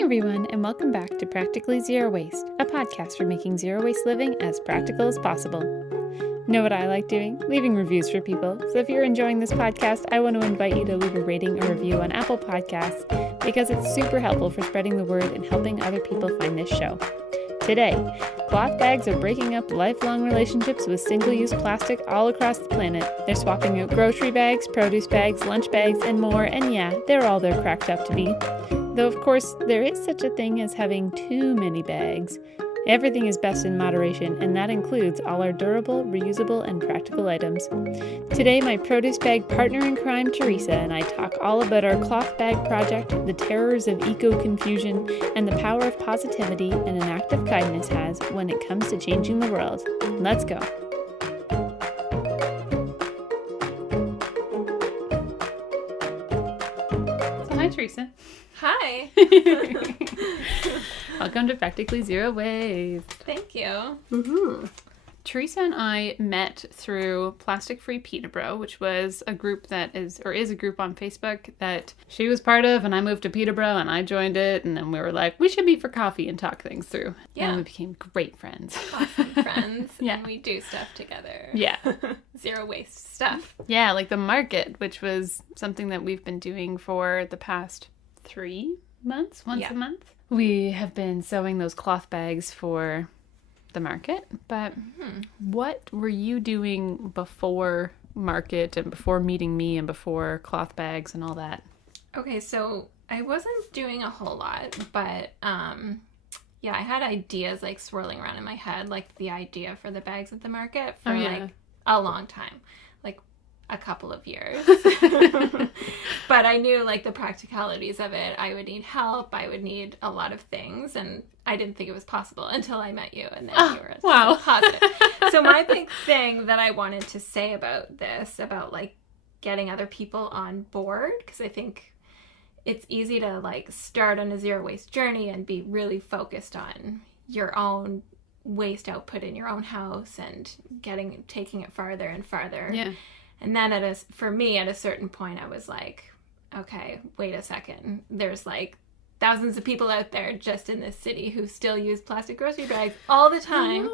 Hey everyone, and welcome back to Practically Zero Waste, a podcast for making zero waste living as practical as possible. Know what I like doing? Leaving reviews for people. So if you're enjoying this podcast, I want to invite you to leave a rating or review on Apple Podcasts because it's super helpful for spreading the word and helping other people find this show. Today, cloth bags are breaking up lifelong relationships with single-use plastic all across the planet. They're swapping out grocery bags, produce bags, lunch bags, and more, and yeah, they're all they're cracked up to be. Though, of course, there is such a thing as having too many bags. Everything is best in moderation, and that includes all our durable, reusable, and practical items. Today, my produce bag partner in crime, Teresa, and I talk all about our cloth bag project, the terrors of eco-confusion, and the power of positivity and an act of kindness has when it comes to changing the world. Let's go. So, hi, Teresa. Hi. Welcome to Practically Zero Waste. Thank you. Woohoo. Teresa and I met through Plastic Free Peterborough, which was a group that is a group on Facebook that she was part of, and I moved to Peterborough and I joined it, and then we were like, we should meet for coffee and talk things through. Yeah. And we became great friends. Awesome friends. Yeah. And we do stuff together. Yeah. Zero waste stuff. Yeah, like the market, which was something that we've been doing for the past 3 months, once a month. We have been sewing those cloth bags for the market, but what were you doing before market and before meeting me and before cloth bags and all that? Okay, so I wasn't doing a whole lot, but I had ideas like swirling around in my head, like the idea for the bags at the market for like a long time, like a couple of years. But I knew like the practicalities of it. I would need help. I would need a lot of things, and I didn't think it was possible until I met you, and then you were so positive. So my big thing that I wanted to say about this, about like getting other people on board, because I think it's easy to like start on a zero waste journey and be really focused on your own waste output in your own house and taking it farther and farther. Yeah. And then for me, at a certain point, I was like, okay, wait a second. There's like thousands of people out there just in this city who still use plastic grocery bags all the time.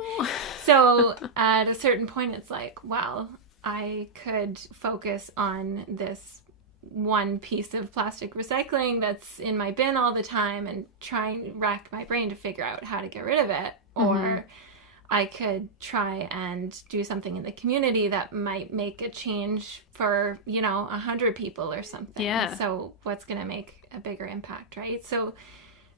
So at a certain point, it's like, well, I could focus on this one piece of plastic recycling that's in my bin all the time and try and rack my brain to figure out how to get rid of it. Or I could try and do something in the community that might make a change for, 100 people or something. Yeah. So what's going to make a bigger impact, right? So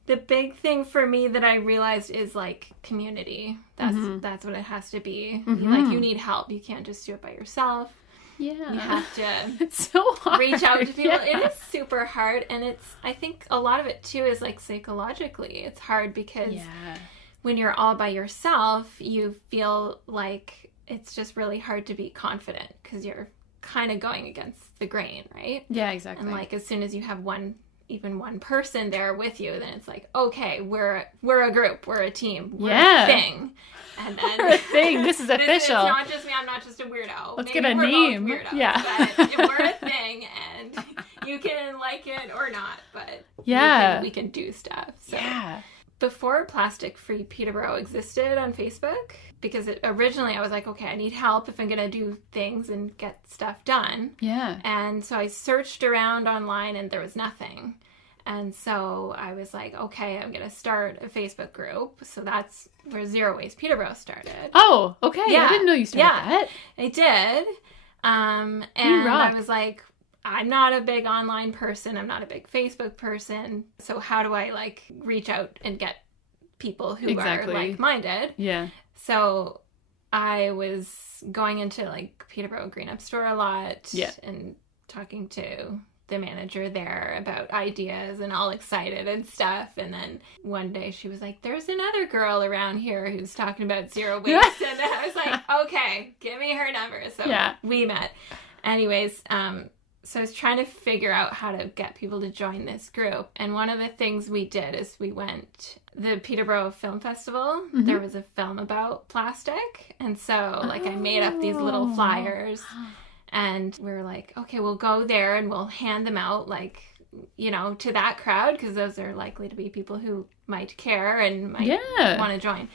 the big thing for me that I realized is like community. That's what it has to be. Like you need help. You can't just do it by yourself. Yeah. You have to it's so hard. reach out to people. Yeah. It is super hard. And I think a lot of it too is like psychologically. It's hard because when you're all by yourself, you feel like it's just really hard to be confident because you're kind of going against the grain, right? Yeah, exactly. And like as soon as you have even one person there with you, then it's like, okay, we're a group, we're a team, we're a thing. And then we're a thing. This is official. It's not just me. I'm not just a weirdo. Let's Maybe get a we're name. Both weirdos, Yeah. but we're a thing, and you can like it or not, but we can do stuff. So. Yeah. Before Plastic Free Peterborough existed on Facebook, because originally I was like, okay, I need help if I'm going to do things and get stuff done. Yeah. And so I searched around online and there was nothing. And so I was like, okay, I'm going to start a Facebook group. So that's where Zero Waste Peterborough started. Oh, okay. Yeah. I didn't know you started that. I did. And I was like, I'm not a big online person. I'm not a big Facebook person. So how do I like reach out and get people who are like-minded? Yeah. So I was going into like Peterborough Green Up Store a lot and talking to the manager there about ideas and all excited and stuff. And then one day she was like, there's another girl around here who's talking about zero waste. And then I was like, okay, give me her number. So we met. Anyways, so I was trying to figure out how to get people to join this group. And one of the things we did is we went the Peterborough Film Festival. There was a film about plastic. And so like I made up these little flyers and we were like, okay, we'll go there and we'll hand them out like to that crowd, because those are likely to be people who might care and might want to join.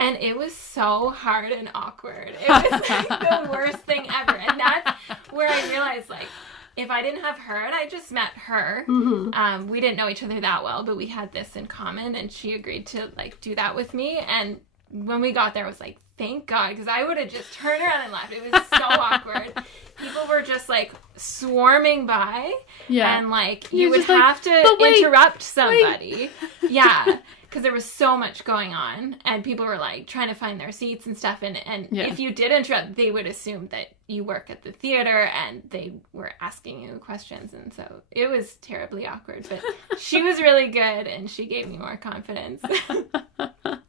And it was so hard and awkward. It was like the worst thing ever. And that's where I realized, like, if I didn't have her, and I just met her, we didn't know each other that well, but we had this in common, and she agreed to, like, do that with me. And when we got there, I was like, thank God, because I would have just turned around and left. It was so awkward. People were just, like, swarming by, and, like, you would have to interrupt somebody. Yeah. Because there was so much going on, and people were, like, trying to find their seats and stuff, and if you did interrupt, they would assume that you work at the theater, and they were asking you questions, and so it was terribly awkward, but she was really good, and she gave me more confidence.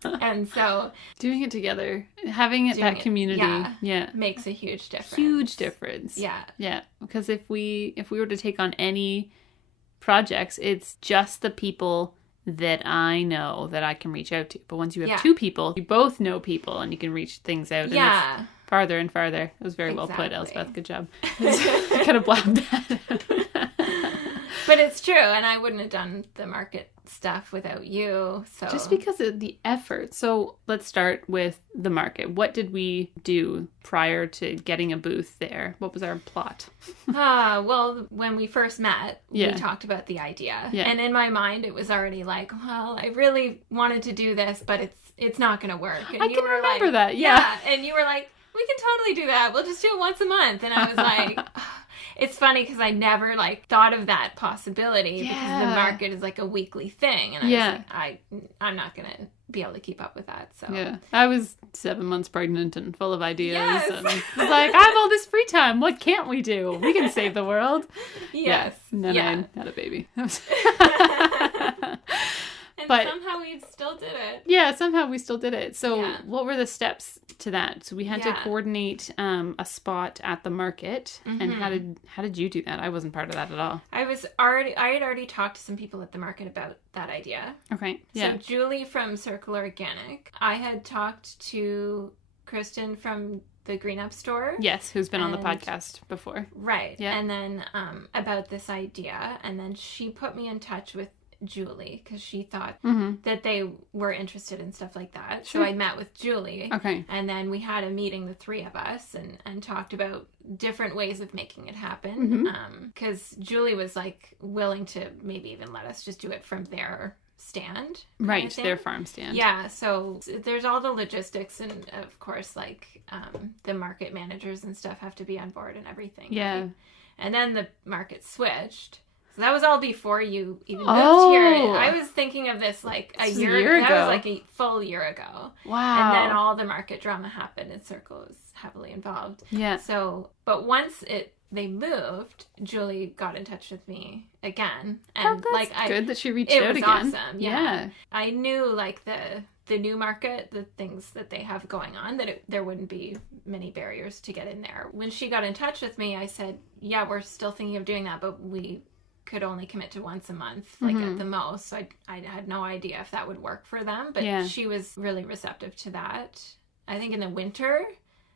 And so doing it together, having that community, makes a huge difference. Huge difference. Yeah. Because if we were to take on any projects, it's just the people that I know that I can reach out to. But once you have two people, you both know people, and you can reach things out and farther and farther. It was very well put, Elspeth. Good job. I kind of blabbed that. But it's true, and I wouldn't have done the market stuff without you. So just because of the effort. So let's start with the market. What did we do prior to getting a booth there? What was our plot? Well, when we first met, we talked about the idea. Yeah. And in my mind, it was already like, well, I really wanted to do this, but it's not going to work. And I can remember that. Yeah. And you were like, we can totally do that. We'll just do it once a month. And I was like... It's funny because I never, like, thought of that possibility because the market is, like, a weekly thing. And I was like, I'm not going to be able to keep up with that. So I was 7 months pregnant and full of ideas. Yes. And was like, I have all this free time. What can't we do? We can save the world. Yes. And then I had a baby. But somehow we still did it. Yeah, somehow we still did it. So what were the steps to that? So we had to coordinate a spot at the market. And how did you do that? I wasn't part of that at all. I had already talked to some people at the market about that idea. Okay. Yeah. So Julie from Circle Organic. I had talked to Kristen from the Green Up store. Yes, who's been on the podcast before. Right. Yeah. And then about this idea. And then she put me in touch with Julie because she thought that they were interested in stuff like that. Sure. So I met with Julie. Okay. And then we had a meeting, the three of us, and talked about different ways of making it happen. Because Julie was, like, willing to maybe even let us just do it from their stand. Right, their farm stand. Yeah, so there's all the logistics, and of course, like, the market managers and stuff have to be on board and everything. Yeah. Right? And then the market switched. So that was all before you even moved here. I was thinking of this like a year ago. That was like a full year ago. Wow. And then all the market drama happened and Circle was heavily involved. Yeah. So, but once they moved, Julie got in touch with me again. And that's good that she reached out again. It was awesome. Yeah. I knew like the new market, the things that they have going on, that there wouldn't be many barriers to get in there. When she got in touch with me, I said, yeah, we're still thinking of doing that, but we could only commit to once a month, like at the most. So I had no idea if that would work for them, but she was really receptive to that. I think in the winter,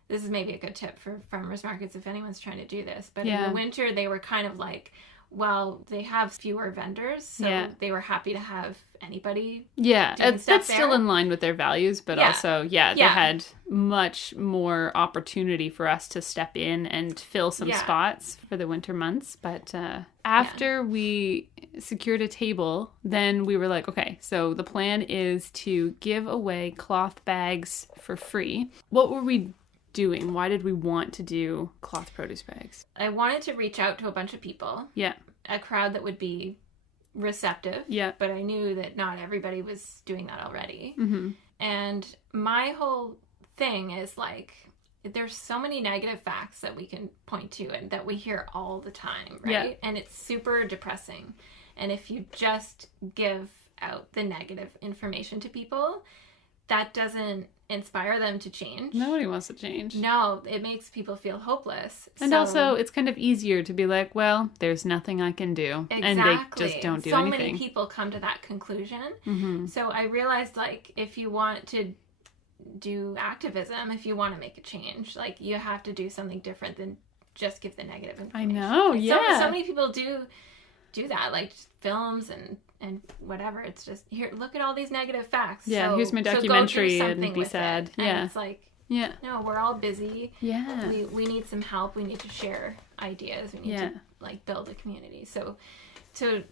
this is maybe a good tip for farmers markets if anyone's trying to do this, but in the winter they were kind of like, well, they have fewer vendors, so they were happy to have anybody doing stuff that's still in line with their values, but also they had much more opportunity for us to step in and fill some spots for the winter months. But after we secured a table, then we were like, okay, so the plan is to give away cloth bags for free. What were we doing? Why did we want to do cloth produce bags? I wanted to reach out to a bunch of people. Yeah. A crowd that would be receptive. Yeah. But I knew that not everybody was doing that already. Mm-hmm. And my whole thing is like, there's so many negative facts that we can point to and that we hear all the time, right? Yeah. And it's super depressing. And if you just give out the negative information to people, that doesn't inspire them to change. Nobody wants to change. No, it makes people feel hopeless. And also, it's kind of easier to be like, well, there's nothing I can do. Exactly. And they just don't do anything. So many people come to that conclusion. Mm-hmm. So I realized, like, if you want to do activism, if you want to make a change, like, you have to do something different than just give the negative information. I know, yeah. So many people do do that, like films and whatever. It's just, here, look at all these negative facts. Yeah, here's my documentary and be sad. And yeah. it's like, yeah. No, we're all busy. Yeah. We need some help. We need to share ideas. We need to like build a community. So to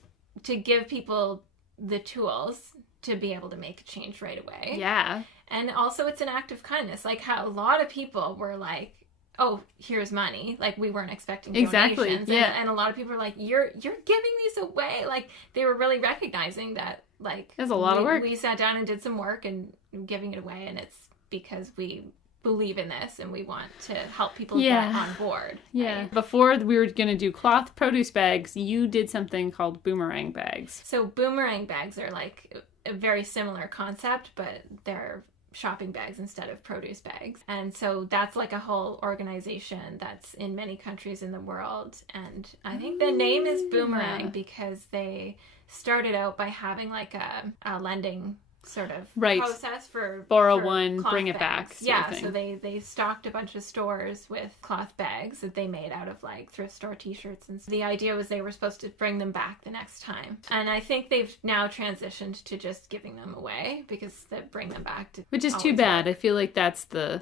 give people the tools to be able to make a change right away. Yeah. And also it's an act of kindness. Like how a lot of people were like, oh, here's money. Like we weren't expecting donations. Yeah. And a lot of people are like, you're giving these away. Like they were really recognizing that, like, it's a lot of work. We sat down and did some work and giving it away. And it's because we believe in this and we want to help people get on board. Yeah. Right? Before we were going to do cloth produce bags, you did something called boomerang bags. So boomerang bags are like a very similar concept, but they're shopping bags instead of produce bags. And so that's like a whole organization that's in many countries in the world. And I think the name is Boomerang because they started out by having like a lending sort of process for borrow one, bring it bags. back. So they stocked a bunch of stores with cloth bags that they made out of like thrift store t-shirts, and so the idea was they were supposed to bring them back the next time. And I think they've now transitioned to just giving them away because they bring them back to, which is too bad. I feel like that's the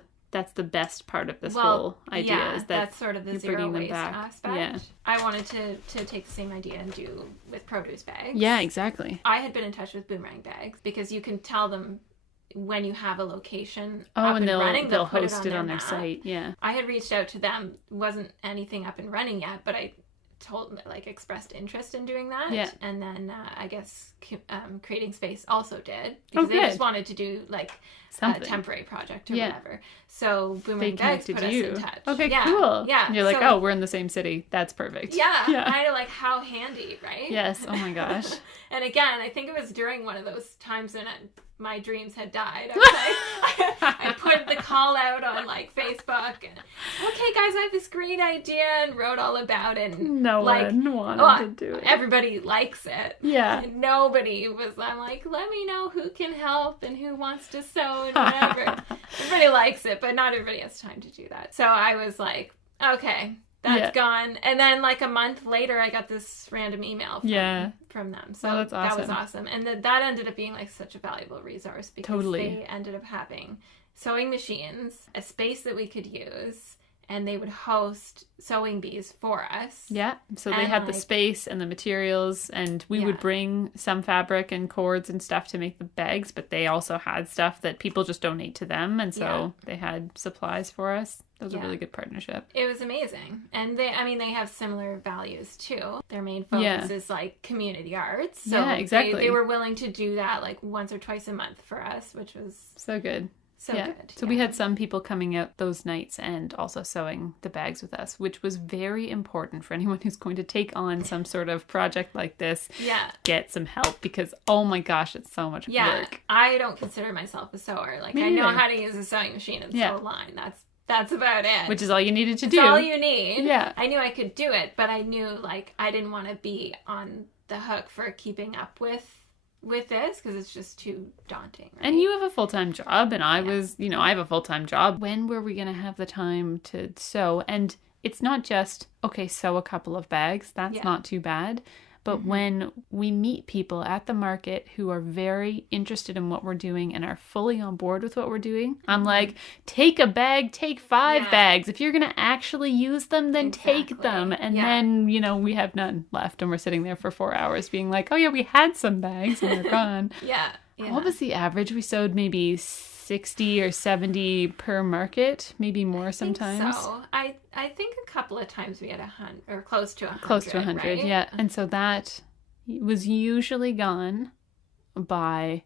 best part of this whole idea, is that's sort of the zero waste aspect. Yeah. I wanted to take the same idea and do with produce bags. Yeah, exactly. I had been in touch with Boomerang bags because you can tell them when you have a location up and running, they'll host it on their map. site. Yeah. I had reached out to them. Wasn't anything up and running yet, but I expressed interest in doing that. Yeah. And then I guess Creating Space also did, because they just wanted to do like a temporary project or whatever. So Boomerang Bags put us in touch. Okay, cool. Yeah. And you're like, oh, we're in the same city. That's perfect. Yeah. Kind of like, how handy, right? Yes. Oh my gosh. And again, I think it was during one of those times when my dreams had died. I was like, I put the call out on like Facebook and, okay guys, I have this great idea, and wrote all about it. And, no one wanted to do it. Everybody likes it. Yeah. And nobody was, I'm like, let me know who can help and who wants to sew and whatever. Everybody likes it, but not everybody has time to do that. So I was like, okay, that's gone. And then like a month later, I got this random email from them. So that's awesome. That was awesome. And that ended up being like such a valuable resource because they ended up having sewing machines, a space that we could use, and they would host sewing bees for us. Yeah. So they had the space and the materials, and we would bring some fabric and cords and stuff to make the bags, but they also had stuff that people just donate to them. And so they had supplies for us. That was a really good partnership. It was amazing. And they have similar values too. Their main focus is like community arts. So exactly. They were willing to do that like once or twice a month for us, which was so good. Good. So we had some people coming out those nights and also sewing the bags with us, which was very important for anyone who's going to take on some sort of project like this. Yeah. Get some help, because oh my gosh, it's so much work. I don't consider myself a sewer. Like I know how to use a sewing machine and sew a line. That's about it. Which is all you needed to do. It's all you need. Yeah. I knew I could do it, but I knew like I didn't want to be on the hook for keeping up with this because it's just too daunting. Right? And you have a full-time job, and I have a full-time job. When were we going to have the time to sew? And it's not just, okay, sew a couple of bags. That's not too bad. But when we meet people at the market who are very interested in what we're doing and are fully on board with what we're doing, I'm like, take a bag, take 5 bags. If you're going to actually use them, then take them. And then, we have none left. And we're sitting there for 4 hours being like, oh yeah, we had some bags and they're gone. Yeah. What was the average? We sewed maybe 60 or 70 per market, maybe more sometimes. So I think a couple of times we had 100 or close to 100. Close to 100, right? yeah. And so that was usually gone by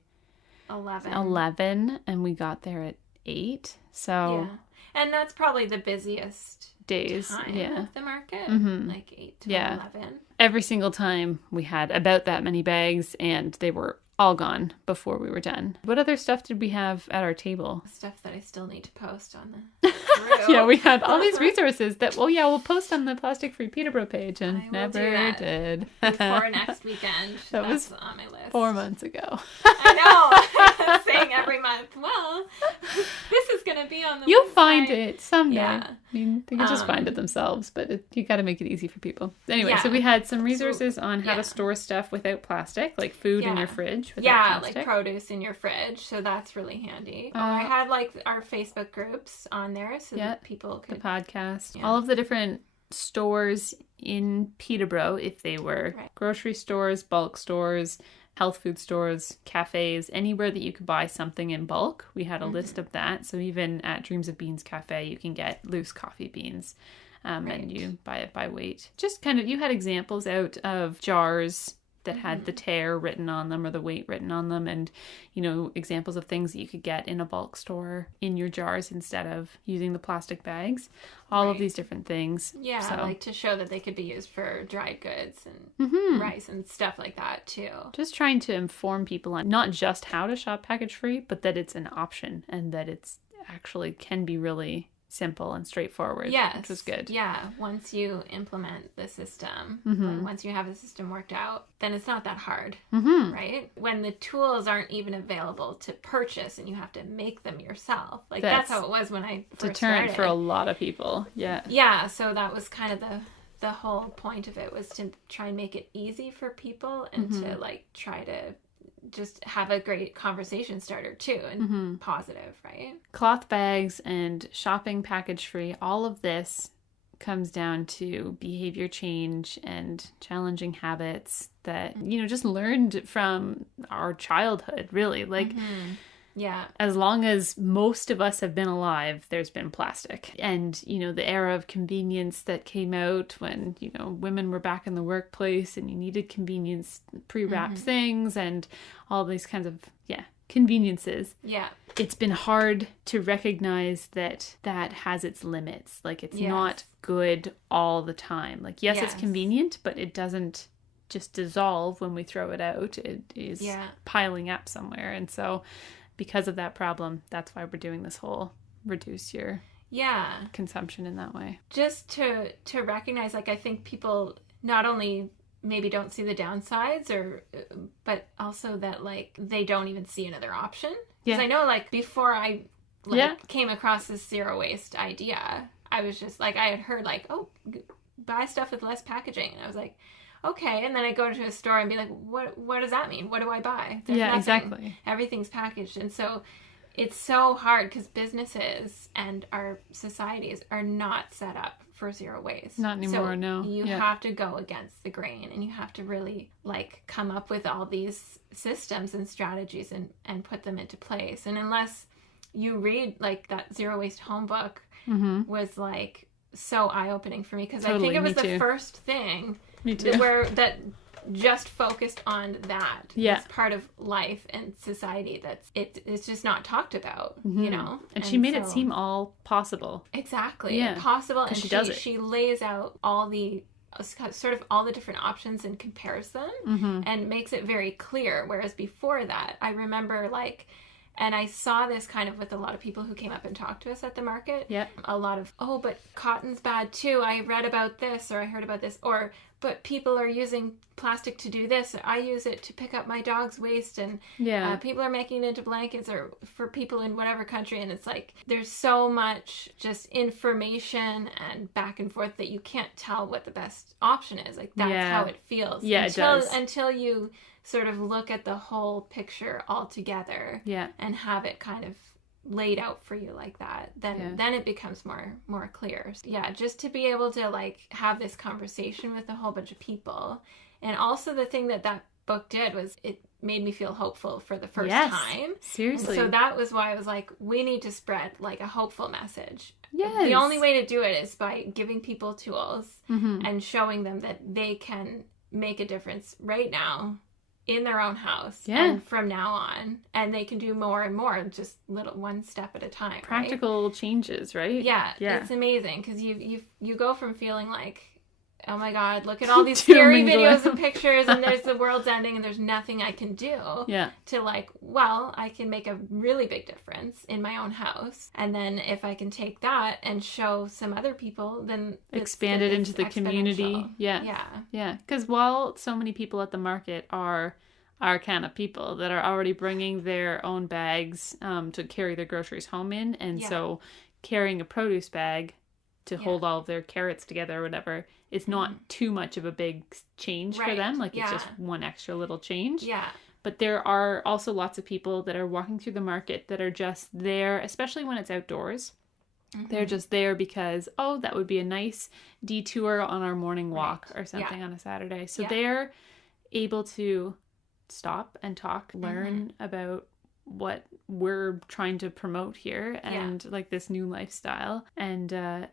11, and we got there at 8. So and that's probably the busiest days time of the market, like 8 to 11. Every single time we had about that many bags, and they were all gone before we were done. What other stuff did we have at our table? Stuff that I still need to post on the group. Yeah, we had all these resources that, we'll post on the Plastic Free Peterborough page, and never did. Before next weekend. That was on my list. 4 months ago. I know. Saying every every month. Well, this is going to be on the You'll website. find it someday. Yeah. I mean, they can just find it themselves, but you got to make it easy for people. Anyway, so we had some resources on how to store stuff without plastic, like food in your fridge without plastic. Like produce in your fridge. So that's really handy. I had like our Facebook groups on there so that people could... The podcast. All of the different stores in Peterborough, if they were grocery stores, bulk stores, health food stores, cafes, anywhere that you could buy something in bulk. We had a list of that. So even at Dreams of Beans Cafe, you can get loose coffee beans and you buy it by weight. Just kind of, you had examples out of jars that had the tear written on them or the weight written on them, and examples of things that you could get in a bulk store in your jars instead of using the plastic bags. All of these different things. Like to show that they could be used for dried goods and rice and stuff like that too. Just trying to inform people on not just how to shop package free, but that it's an option and that it's actually can be really simple and straightforward, which was good. Yeah, once you implement the system, once you have the system worked out, then it's not that hard, right? When the tools aren't even available to purchase and you have to make them yourself. Like that's how it was when I first started. Deterrent for a lot of people, Yeah, so that was kind of the whole point of it, was to try and make it easy for people and to like try to just have a great conversation starter too, and positive, right? Cloth bags and shopping package free, all of this comes down to behavior change and challenging habits that, just learned from our childhood, really. Like, as long as most of us have been alive, there's been plastic. And, the era of convenience that came out when, women were back in the workplace and you needed convenience, pre-wrapped things and all these kinds of, conveniences. Yeah. It's been hard to recognize that has its limits. Like, it's not good all the time. Like, yes, it's convenient, but it doesn't just dissolve when we throw it out. It is piling up somewhere. And so because of that problem, that's why we're doing this whole reduce your consumption in that way. Just to recognize, like, I think people not only maybe don't see the downsides, but also that, like, they don't even see another option. Because I know, like, before I came across this zero waste idea, I was just like, I had heard like, oh, buy stuff with less packaging, and I was like, okay. And then I go to a store and be like, what does that mean? What do I buy? There's nothing. Exactly. Everything's packaged. And so it's so hard because businesses and our societies are not set up for zero waste. Not anymore, no. You have to go against the grain, and you have to really like come up with all these systems and strategies and put them into place. And unless you read like that Zero Waste Home book was like so eye-opening for me, because I think it was the first thing that just focused on that. It's part of life and society it's just not talked about, And she made it seem all possible. Exactly. Possible. And she lays out all the sort of all the different options and compares them and makes it very clear. Whereas before that, I remember like, and I saw this kind of with a lot of people who came up and talked to us at the market. A lot of, oh, but cotton's bad too. I read about this, or I heard about this, but people are using plastic to do this. I use it to pick up my dog's waste, and people are making it into blankets, or for people in whatever country. And it's like, there's so much just information and back and forth that you can't tell what the best option is. Like, that's how it feels. It does. Until you sort of look at the whole picture all together and have it kind of laid out for you like that, then it becomes more clear. So, just to be able to like have this conversation with a whole bunch of people. And also the thing that book did was it made me feel hopeful for the first time. Seriously. And so that was why I was like, we need to spread like a hopeful message. The only way to do it is by giving people tools and showing them that they can make a difference right now in their own house and from now on, and they can do more and more, just one step at a time. Practical changes, right? It's amazing, because you go from feeling like, oh my god, look at all these scary videos and pictures, and there's the world's ending and there's nothing I can do, to like, well, I can make a really big difference in my own house. And then if I can take that and show some other people, then expand it into the community. Because while so many people at the market are our kind of people that are already bringing their own bags to carry their groceries home in. And so carrying a produce bag to hold all of their carrots together or whatever, it's not too much of a big change for them. Like it's just one extra little change. Yeah. But there are also lots of people that are walking through the market that are just there, especially when it's outdoors. They're just there because, that would be a nice detour on our morning walk or something on a Saturday. So they're able to stop and talk, learn about what we're trying to promote here and like this new lifestyle. And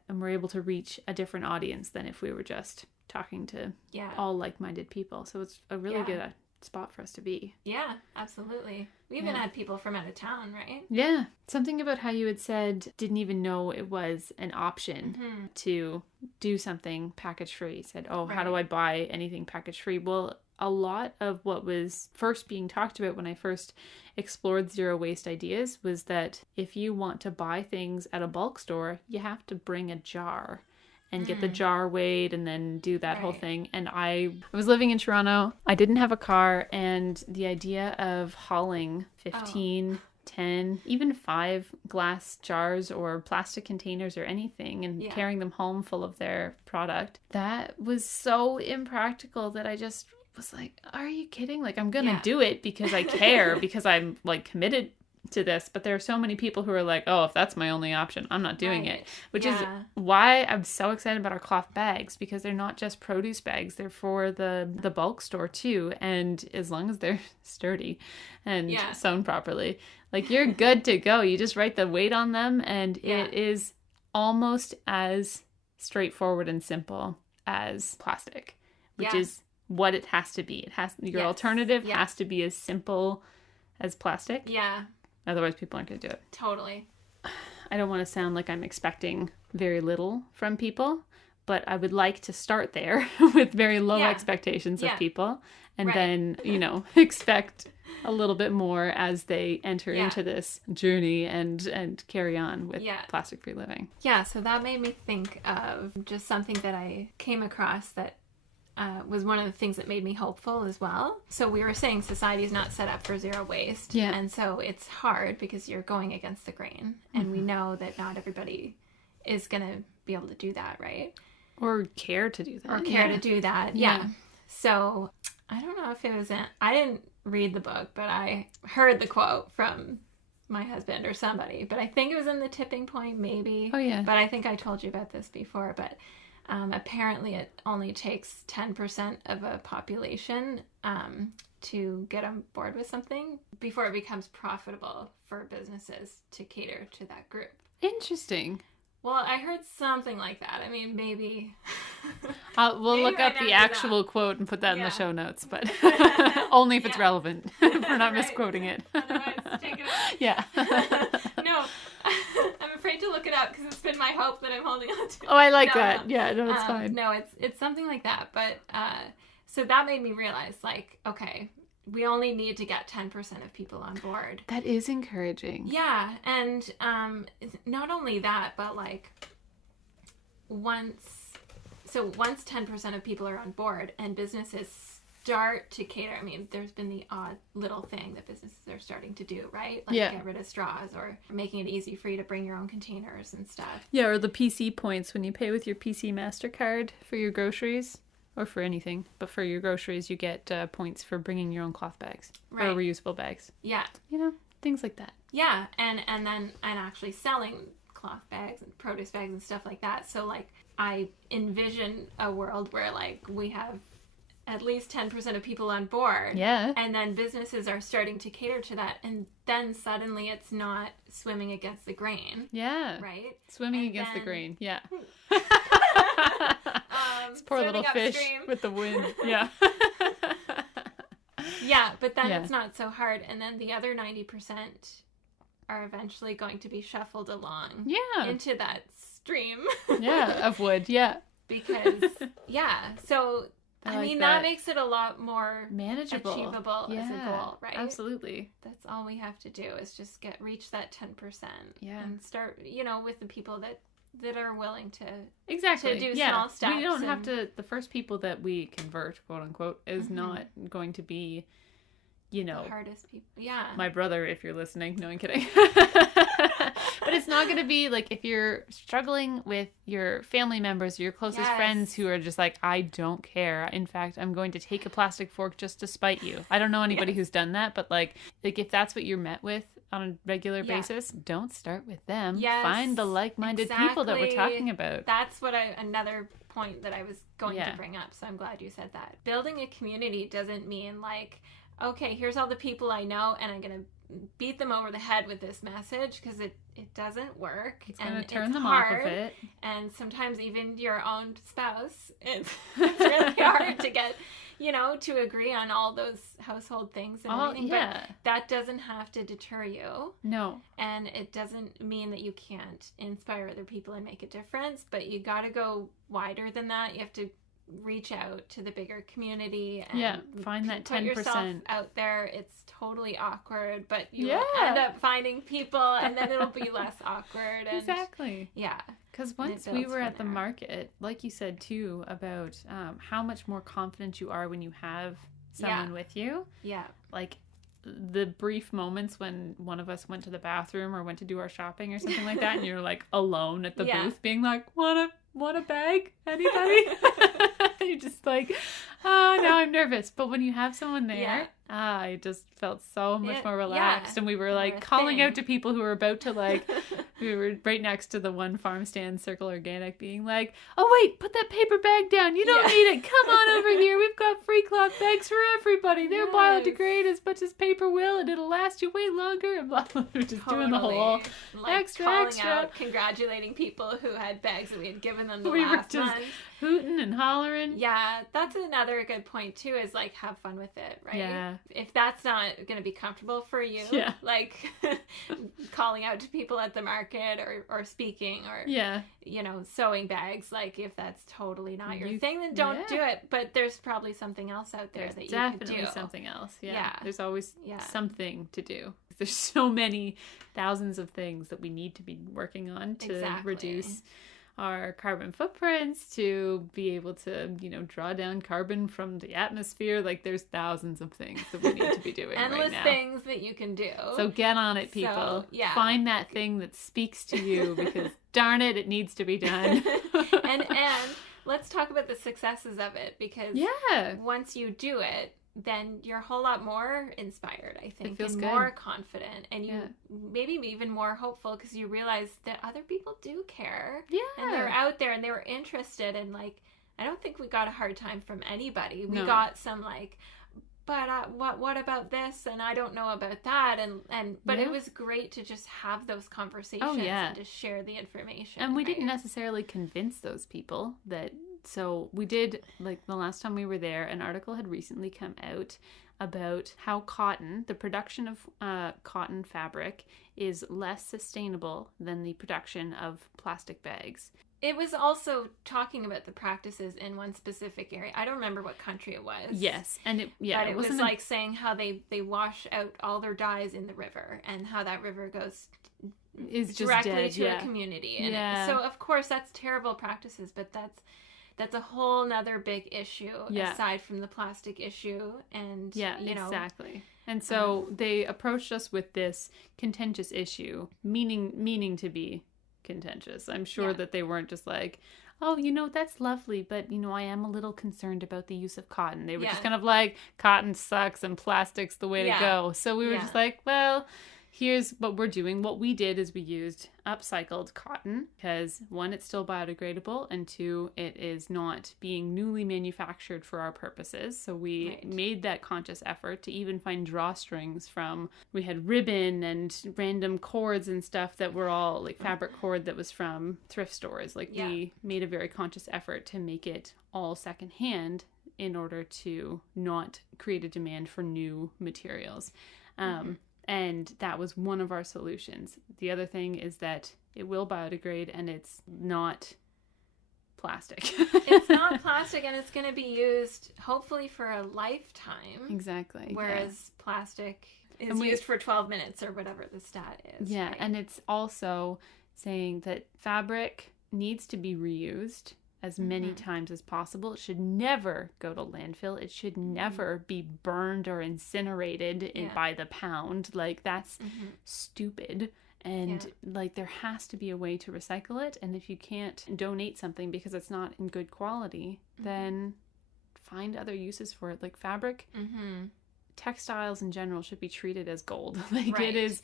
we're able to reach a different audience than if we were just talking to all like-minded people. So it's a really good spot for us to be. Yeah, absolutely. We even had people from out of town, right? Yeah. Something about how you had said didn't even know it was an option to do something package free. You said, how do I buy anything package free? Well, a lot of what was first being talked about when I first explored zero waste ideas was that if you want to buy things at a bulk store, you have to bring a jar and get the jar weighed and then do that whole thing. And I was living in Toronto. I didn't have a car, and the idea of hauling 15, 10, even 5 glass jars or plastic containers or anything and carrying them home full of their product, that was so impractical that I just was like, are you kidding? Like, I'm going to do it because I care, because I'm like committed to this. But there are so many people who are like, if that's my only option, I'm not doing it. Which is why I'm so excited about our cloth bags, because they're not just produce bags. They're for the bulk store too. And as long as they're sturdy and sewn properly, like you're good to go. You just write the weight on them and it is almost as straightforward and simple as plastic, which is what it has to be. Your alternative has to be as simple as plastic. Yeah. Otherwise, people aren't going to do it. Totally. I don't want to sound like I'm expecting very little from people, but I would like to start there with very low expectations of people, and then, expect a little bit more as they enter into this journey and carry on with plastic-free living. Yeah, so that made me think of just something that I came across that was one of the things that made me hopeful as well. So we were saying society is not set up for zero waste. Yeah. And so it's hard because you're going against the grain. And we know that not everybody is going to be able to do that, right? Or care to do that. Yeah. So I don't know if it was I didn't read the book, but I heard the quote from my husband or somebody. But I think it was in The Tipping Point, maybe. Oh, yeah. But I think I told you about this before, but apparently it only takes 10% of a population to get on board with something before it becomes profitable for businesses to cater to that group. Interesting. Well, I heard something like that. I mean, maybe... we'll look up the actual quote and put that in the show notes, but only if it's relevant. We're not misquoting it. Otherwise, take it out. Yeah. No, I'm afraid to look it up because it's been my hope that I'm holding on to. Oh, I like that. No. Yeah, no, it's fine. No, it's something like that. But so that made me realize, like, okay, we only need to get 10% of people on board. That is encouraging. Yeah, and not only that, but like once 10% of people are on board and businesses start to cater. I mean, there's been the odd little thing that businesses are starting to do, right? Like get rid of straws or making it easy for you to bring your own containers and stuff. Yeah, or the PC points when you pay with your PC MasterCard for your groceries. Or for anything, but for your groceries, you get points for bringing your own cloth bags or reusable bags. Yeah, things like that. Yeah, and actually selling cloth bags and produce bags and stuff like that. So like, I envision a world where like we have at least 10% of people on board. Yeah, and then businesses are starting to cater to that, and then suddenly it's not swimming against the grain. Yeah, right. Swimming against the grain. Yeah. This poor little fish with the wind. Yeah. Yeah, but then it's not so hard. And then the other 90% are eventually going to be shuffled along into that stream. Of wood. Yeah. Because, so, I mean, that makes it a lot more manageable, achievable as a goal, right? Absolutely. That's all we have to do is just reach that 10%. Yeah. And start, with the people that are willing to do small steps. We don't have to. The first people that we convert, quote unquote, is not going to be, the hardest people. Yeah. My brother, if you're listening. No, I'm kidding. But it's not going to be like if you're struggling with your family members or your closest friends who are just like, I don't care. In fact, I'm going to take a plastic fork just to spite you. I don't know anybody who's done that, but like if that's what you're met with on a regular basis, don't start with them. Find the like-minded people that we're talking about. That's what another point that I was going to bring up. So I'm glad you said that. Building a community doesn't mean like, okay, here's all the people I know and I'm going to beat them over the head with this message, because it doesn't work. It's going to turn them hard, off of it. And sometimes even your own spouse, it's really hard to get, to agree on all those household things and everything. But that doesn't have to deter you. No. And it doesn't mean that you can't inspire other people and make a difference, but you got to go wider than that. You have to reach out to the bigger community and find that 10%. Put yourself out there. It's totally awkward, but you end up finding people, and then it'll be less awkward. And, exactly. Yeah. Because once we were at the market, like you said too, about how much more confident you are when you have someone with you. Yeah. Like the brief moments when one of us went to the bathroom or went to do our shopping or something like that, and you're like alone at the booth being like, want a bag? Anybody? You're just like, oh, now I'm nervous. But when you have someone there, I just felt so much more relaxed. And we were like calling out to people who were about to like, we were right next to the one farm stand, Circle Organic, being like, oh wait, put that paper bag down. You don't need it. Come on over here. We've got free cloth bags for everybody. They'll biodegrade as much as paper will, and it'll last you way longer. And blah, blah. We're just doing the whole calling out, congratulating people who had bags that we had given them the last month. Hooting and hollering. Yeah, that's another good point too, is like have fun with it, right? Yeah. If that's not going to be comfortable for you, like calling out to people at the market or speaking or, sewing bags, like if that's totally not your thing, then don't do it. But there's probably something else out there that you can do. Definitely something else. Yeah. There's always something to do. There's so many thousands of things that we need to be working on to reduce our carbon footprints, to be able to, draw down carbon from the atmosphere. Like there's thousands of things that we need to be doing right now. Endless things that you can do. So get on it, people. So, find that thing that speaks to you, because darn it needs to be done. and let's talk about the successes of it, because once you do it, then you're a whole lot more inspired, I think, and more confident, and you maybe even more hopeful, because you realize that other people do care, and they're out there and they were interested. And like, I don't think we got a hard time from anybody. We got some like, but what about this? And I don't know about that. But it was great to just have those conversations and to share the information. And we didn't necessarily convince those people that. So we did, like the last time we were there, an article had recently come out about how cotton, the production of cotton fabric, is less sustainable than the production of plastic bags. It was also talking about the practices in one specific area. I don't remember what country it was. Yes, and it was like saying how they wash out all their dyes in the river, and how that river goes directly to a community. And so of course that's terrible practices, but that's a whole nother big issue aside from the plastic issue. And exactly. And so they approached us with this contentious issue, meaning to be contentious. I'm sure that they weren't just like, oh, that's lovely, but I am a little concerned about the use of cotton. They were just kind of like, cotton sucks and plastic's the way to go. So we were just like, well, here's what we're doing. What we did is we used upcycled cotton, because one, it's still biodegradable, and two, it is not being newly manufactured for our purposes. So we made that conscious effort to even find drawstrings from, we had ribbon and random cords and stuff that were all like fabric cord that was from thrift stores. Like we made a very conscious effort to make it all secondhand in order to not create a demand for new materials. And that was one of our solutions. The other thing is that it will biodegrade, and it's not plastic. It's not plastic, and it's going to be used hopefully for a lifetime. Exactly. Whereas plastic is used for 12 minutes or whatever the stat is. Yeah, and it's also saying that fabric needs to be reused as many times as possible. It should never go to landfill. It should never be burned or incinerated by the pound. Like, that's stupid. And like, there has to be a way to recycle it. And if you can't donate something because it's not in good quality, then find other uses for it. Like fabric, textiles in general should be treated as gold. Like it is.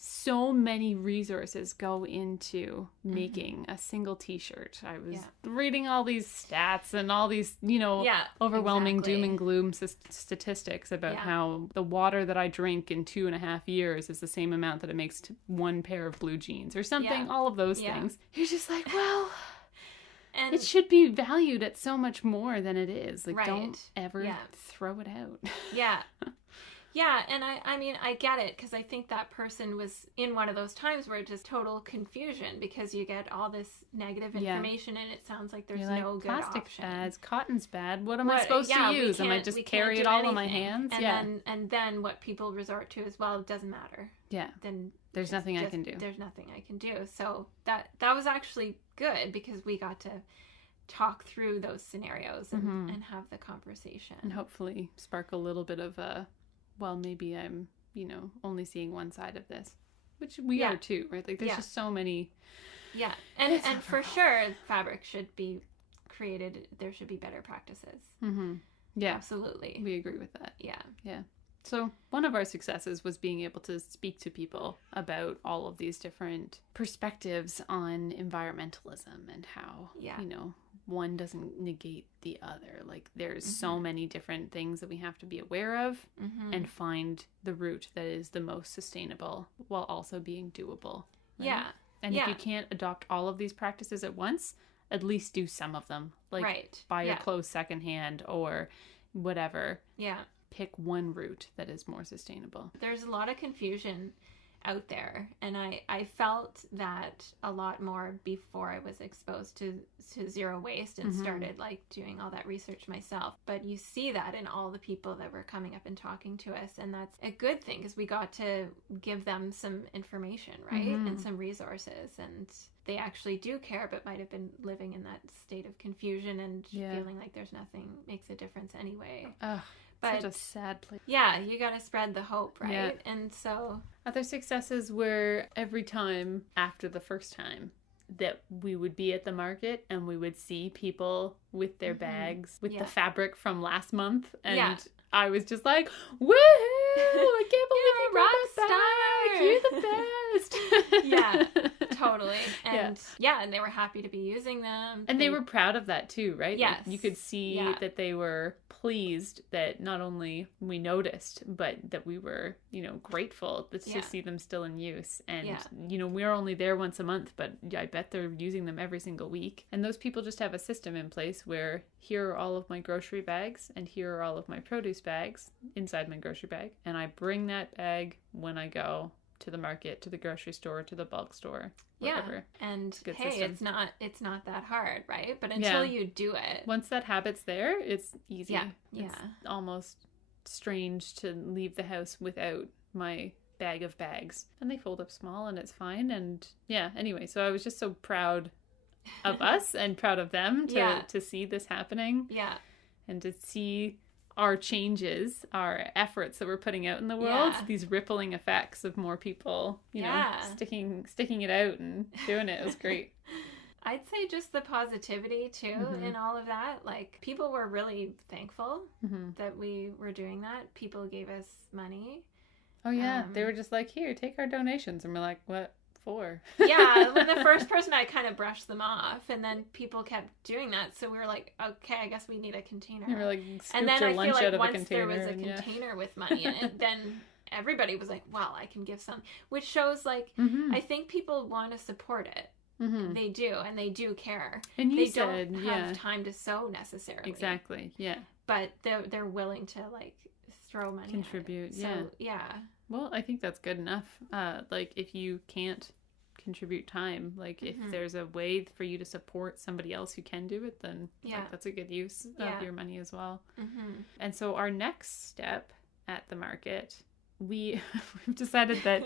So many resources go into making a single t-shirt. I was reading all these stats and all these, overwhelming doom and gloom statistics about how the water that I drink in 2.5 years is the same amount that it makes to one pair of blue jeans or something. All of those things. You're just like, well, and it should be valued at so much more than it is. Like, don't ever throw it out. Yeah, and I mean, I get it, because I think that person was in one of those times where it's just total confusion, because you get all this negative information and it sounds like there's no good plastic option. Bad, cotton's bad. What am I supposed to use? Am I just carry it all in my hands? And then what people resort to as well, it doesn't matter. Yeah. Then there's nothing I can do. There's nothing I can do. So that was actually good, because we got to talk through those scenarios and have the conversation. And hopefully spark a little bit of well, maybe I'm, only seeing one side of this, which we are too, right? Like, there's just so many. Yeah. And for sure, fabric should be created. There should be better practices. Yeah. Absolutely. We agree with that. Yeah. Yeah. So one of our successes was being able to speak to people about all of these different perspectives on environmentalism and how, one doesn't negate the other. Like, there's so many different things that we have to be aware of and find the route that is the most sustainable while also being doable. Right? Yeah. And if you can't adopt all of these practices at once, at least do some of them. Like, buy your clothes secondhand or whatever. Yeah. Pick one route that is more sustainable. There's a lot of confusion out there, and I felt that a lot more before I was exposed to zero waste and started like doing all that research myself. But you see that in all the people that were coming up and talking to us, and that's a good thing, because we got to give them some information, right? And some resources, and they actually do care, but might have been living in that state of confusion and feeling like there's nothing makes a difference anyway. But such a sad place. Yeah, you got to spread the hope, right? Yeah. And so other successes were every time after the first time that we would be at the market and we would see people with their bags with the fabric from last month, and I was just like, woohoo! I can't believe you brought that back. You're the best. Totally. And and they were happy to be using them. And they were proud of that too, right? Yes. Like, you could see that they were pleased that not only we noticed, but that we were, grateful to see them still in use. And, we're only there once a month, but I bet they're using them every single week. And those people just have a system in place where here are all of my grocery bags and here are all of my produce bags inside my grocery bag. And I bring that bag when I go to the market, to the grocery store, to the bulk store, whatever. And hey, system. it's not that hard, right? But until you do it, once that habit's there, it's easy. It's yeah. almost strange to leave the house without my bag of bags. And they fold up small and it's fine. And anyway, so I was just so proud of us and proud of them to see this happening. Yeah. And to see our changes, our efforts that we're putting out in the world, these rippling effects of more people, sticking it out and doing it. It was great. I'd say just the positivity too in all of that. Like, people were really thankful that we were doing that. People gave us money. Oh yeah, they were just like, here, take our donations, and we're like, what for? When the first person, I kind of brushed them off, and then people kept doing that, so we were like, okay, I guess we need a container. You were like, and then your I lunch feel out like of once a container, there was a container with money in it, then everybody was like, wow, I can give some, which shows like I think people want to support it. They do, and they do care. And they don't have time to sew necessarily. Exactly. Yeah. But they're willing to like throw money, contribute. So, Well, I think that's good enough. Like, if you can't contribute time, like if there's a way for you to support somebody else who can do it, then like, that's a good use of your money as well. And so our next step at the market, we've decided that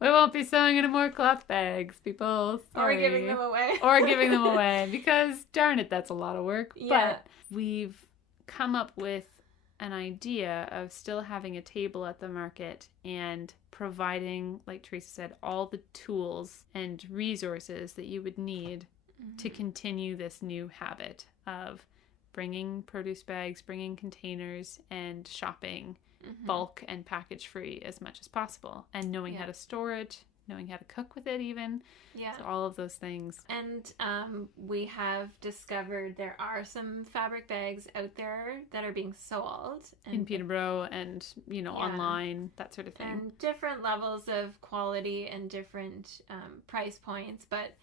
We won't be sewing any more cloth bags, people. Sorry. Or giving them away. Or giving them away, because darn it, that's a lot of work. Yeah. But we've come up with an idea of still having a table at the market and providing, like Teresa said, all the tools and resources that you would need to continue this new habit of bringing produce bags, bringing containers, and shopping bulk and package free as much as possible, and knowing how to store it, knowing how to cook with it even. Yeah. So all of those things. And we have discovered there are some fabric bags out there that are being sold. In Peterborough and, online, that sort of thing. And different levels of quality and different price points. But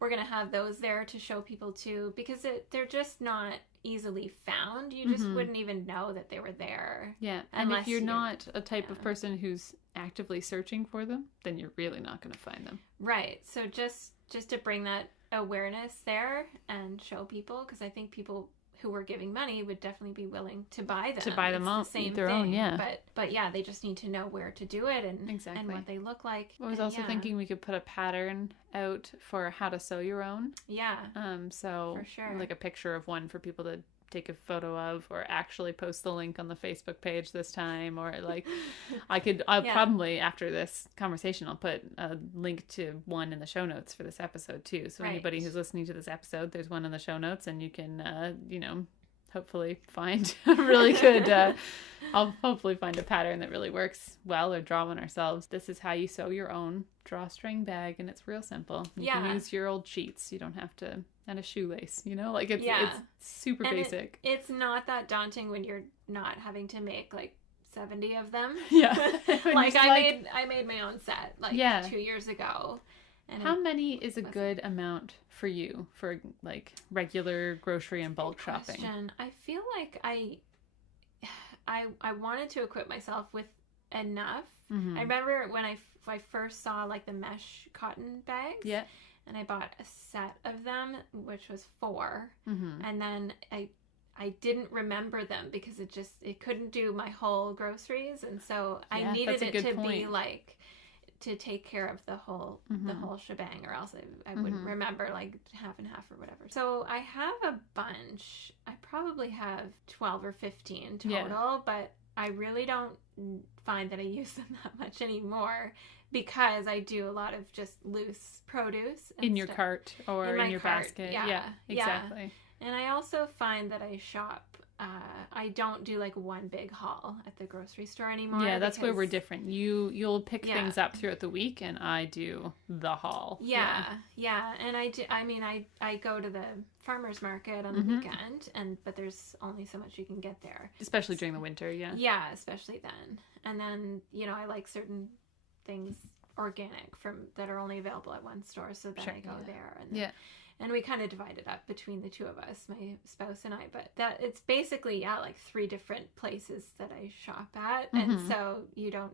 we're going to have those there to show people too, because they're just not easily found. You just wouldn't even know that they were there. Yeah. And if you're not a type of person who's actively searching for them, then you're really not going to find them. Right. So just to bring that awareness there and show people, because I think people who were giving money would definitely be willing to buy them. To buy them all, same their thing. Own, yeah. But yeah, they just need to know where to do it and what they look like. I was also thinking we could put a pattern out for how to sew your own. Yeah. So for sure. Like a picture of one for people to take a photo of, or actually post the link on the Facebook page this time, or like I'll probably, after this conversation, I'll put a link to one in the show notes for this episode too. So anybody who's listening to this episode, there's one in the show notes, and you can hopefully find a really good I'll hopefully find a pattern that really works well, or draw one ourselves. This is how you sew your own drawstring bag, and it's real simple. You can use your old sheets. You don't have to, and a shoelace, it's super basic. It's not that daunting when you're not having to make like 70 of them. Yeah. Like I made my own set 2 years ago. And how many is a good amount for you for like regular grocery and bulk shopping? I feel like I wanted to equip myself with enough. I remember when I first saw like the mesh cotton bags. Yeah. And I bought a set of them, which was 4. And then I didn't remember them because it couldn't do my whole groceries, and so I needed it to be like to take care of the whole shebang, or else I wouldn't remember like half and half or whatever. So I have a bunch. I probably have 12 or 15 total, but I really don't find that I use them that much anymore, because I do a lot of just loose produce in your cart or in your basket. Yeah, exactly. And I also find that I shop. I don't do like one big haul at the grocery store anymore. Yeah, that's where we're different. You'll pick things up throughout the week, and I do the haul. Yeah. And I do. I mean, I go to the farmer's market on the weekend, but there's only so much you can get there, especially during the winter. Yeah. Yeah, especially then. And then I like certain things organic that are only available at one store, so then I go there. And and we kind of divide it up between the two of us, my spouse and I. But that it's basically like 3 different places that I shop at, and so you don't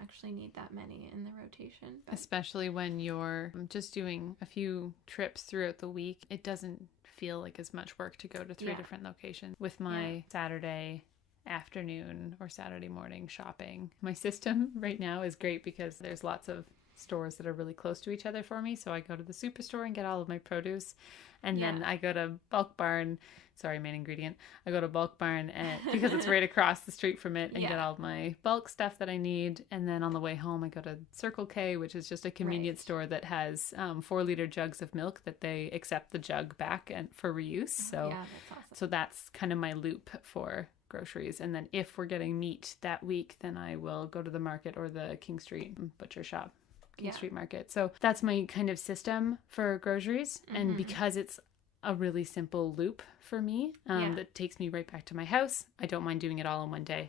actually need that many in the rotation. But. Especially when you're just doing a few trips throughout the week, it doesn't feel like as much work to go to 3 different locations. With my Saturday afternoon or Saturday morning shopping, my system right now is great because there's lots of stores that are really close to each other for me. So I go to the superstore and get all of my produce, and then I go to Bulk Barn. Sorry, main ingredient. I go to Bulk Barn because it's right across the street from it, and get all of my bulk stuff that I need. And then on the way home, I go to Circle K, which is just a convenience store that has 4-liter jugs of milk that they accept the jug back and for reuse. So that's awesome. So that's kind of my loop for groceries. And then if we're getting meat that week, then I will go to the market or the King Street butcher shop. Street market. So that's my kind of system for groceries. And because it's a really simple loop for me, that takes me right back to my house, I don't mind doing it all in one day.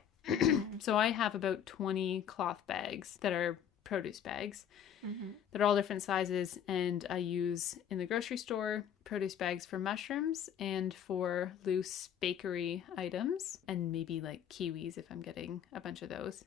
So I have about 20 cloth bags that are produce bags that are all different sizes, and I use in the grocery store produce bags for mushrooms and for loose bakery items, and maybe like kiwis if I'm getting a bunch of those.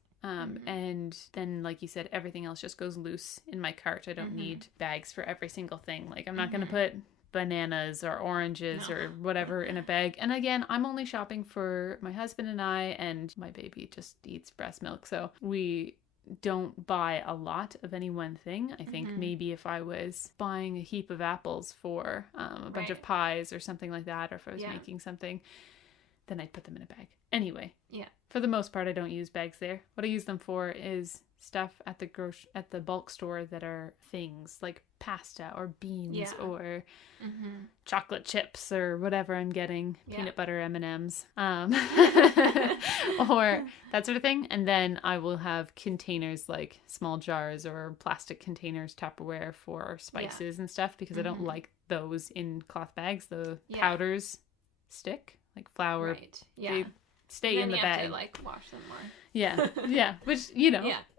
And then, like you said, everything else just goes loose in my cart. I don't need bags for every single thing. Like, I'm not going to put bananas or oranges or whatever in a bag. And again, I'm only shopping for my husband and I, and my baby just eats breast milk. So we don't buy a lot of any one thing. I think maybe if I was buying a heap of apples for a bunch of pies or something like that, or if I was making something, then I'd put them in a bag. Anyway, for the most part, I don't use bags there. What I use them for is stuff at the bulk store that are things like pasta or beans or chocolate chips or whatever I'm getting, peanut butter M&Ms, or that sort of thing. And then I will have containers like small jars or plastic containers, Tupperware for spices and stuff, because I don't like those in cloth bags. The powders stick, like flour. They stay in the bag. You have to like wash them more. Which,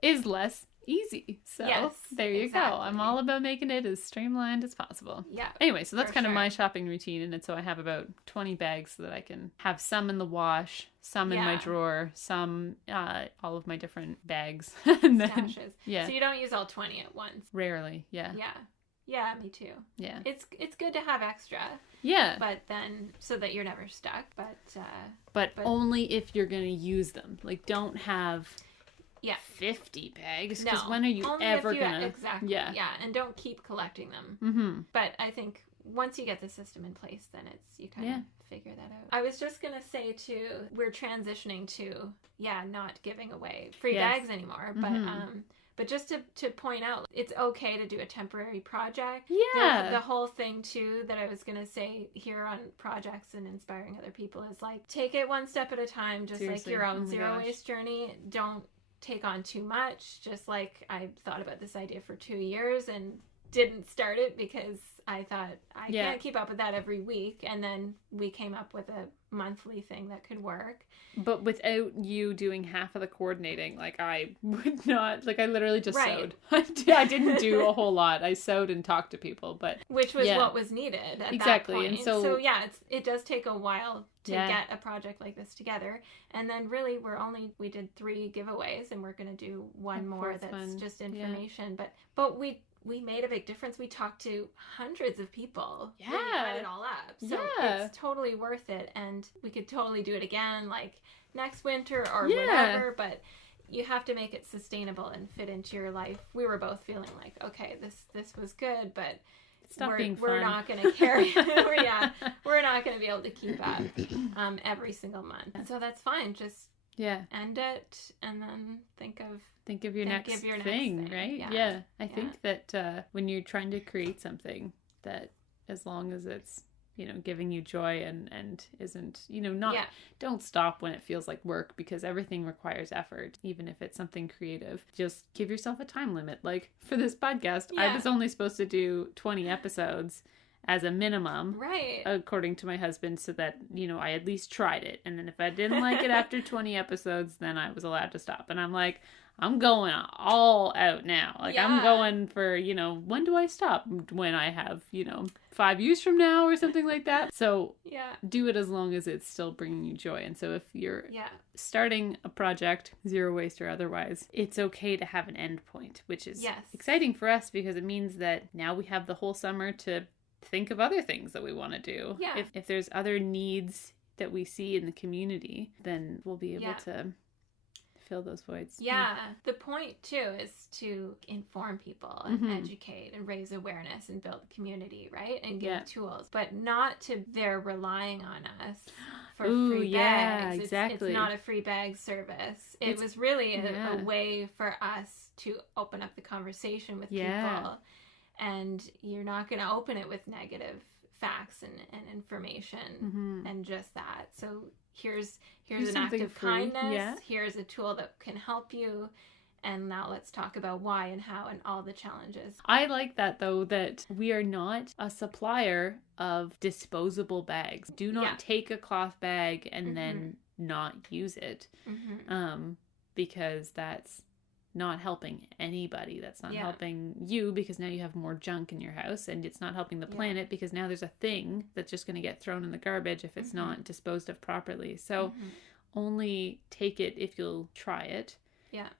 is less easy. So there you go. I'm all about making it as streamlined as possible. Anyway, so that's kind of my shopping routine. And so I have about 20 bags so that I can have some in the wash, some in my drawer, some all of my different bags. And then, stashes. So you don't use all 20 at once? Rarely, Yeah, me too. It's good to have extra. But then, so that you're never stuck. But only if you're going to use them. Like, don't have 50 bags, because when are you ever going to... Exactly. And don't keep collecting them. But I think once you get the system in place, then you kind of figure that out. I was just going to say too, we're transitioning to, not giving away free bags anymore. But just to point out, it's okay to do a temporary project. The whole thing, too, that I was going to say here on projects and inspiring other people is, like, take it one step at a time, just like your own zero waste journey. Don't take on too much. Just like I thought about this idea for 2 years and didn't start it because I thought I can't keep up with that every week. And then we came up with a monthly thing that could work. But without you doing half of the coordinating, like, I would not, like, I literally just sewed. I didn't do a whole lot. I sewed and talked to people, but... Which was what was needed at that point. And so it does take a while to get a project like this together. And then really we did 3 giveaways, and we're going to do one more that's just information. But we made a big difference. We talked to hundreds of people. When you add it all up. So it's totally worth it. And we could totally do it again, like next winter or whatever. But you have to make it sustainable and fit into your life. We were both feeling like, okay, this was good, but we're not going to carry we're not going to be able to keep up every single month. And so that's fine. Just end it and then think of your next thing, right? I think that when you're trying to create something, that as long as it's giving you joy and isn't don't stop when it feels like work, because everything requires effort, even if it's something creative. Just give yourself a time limit. Like for this podcast, I was only supposed to do 20 episodes as a minimum, right, according to my husband, so that I at least tried it. And then if I didn't like it after 20 episodes, then I was allowed to stop. And I'm like, I'm going all out now. Like I'm going for, when do I stop? When I have, 5 years from now or something like that. So do it as long as it's still bringing you joy. And so if you're starting a project, zero waste or otherwise, it's okay to have an end point, which is exciting for us, because it means that now we have the whole summer to think of other things that we want to do. If there's other needs that we see in the community, then we'll be able to fill those voids. The point too is to inform people and educate and raise awareness and build community, right? And give tools, but not to they're relying on us for free bags. Exactly. It's not a free bag service. It was really a way for us to open up the conversation with people. And you're not going to open it with negative facts and information and just that. So here's an act of kindness. Here's a tool that can help you. And now let's talk about why and how and all the challenges. I like that, though, that we are not a supplier of disposable bags. Do not take a cloth bag and then not use it, because that's not helping anybody. That's not helping you, because now you have more junk in your house, and it's not helping the planet because now there's a thing that's just going to get thrown in the garbage if it's not disposed of properly. So only take it if you'll try it.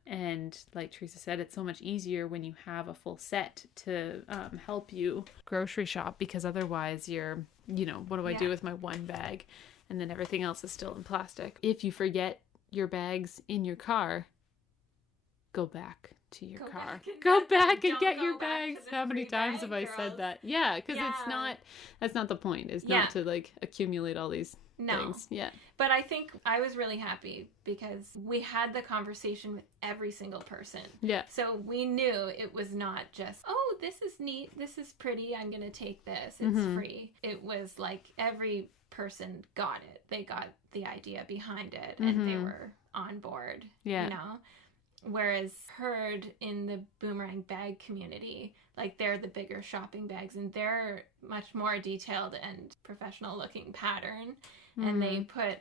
And like Teresa said, it's so much easier when you have a full set to help you grocery shop, because otherwise you're, what do I do with my one bag? And then everything else is still in plastic. If you forget your bags in your car, go back to your car. Go back and get your bags. How many times have I said that? Yeah, because that's not the point. It's not to like accumulate all these things. Yeah. But I think I was really happy because we had the conversation with every single person. Yeah. So we knew it was not just, oh, this is neat, this is pretty, I'm going to take this, it's free. It was like every person got it. They got the idea behind it and they were on board, you know? Whereas heard in the boomerang bag community, like they're the bigger shopping bags and they're much more detailed and professional looking pattern. And they put,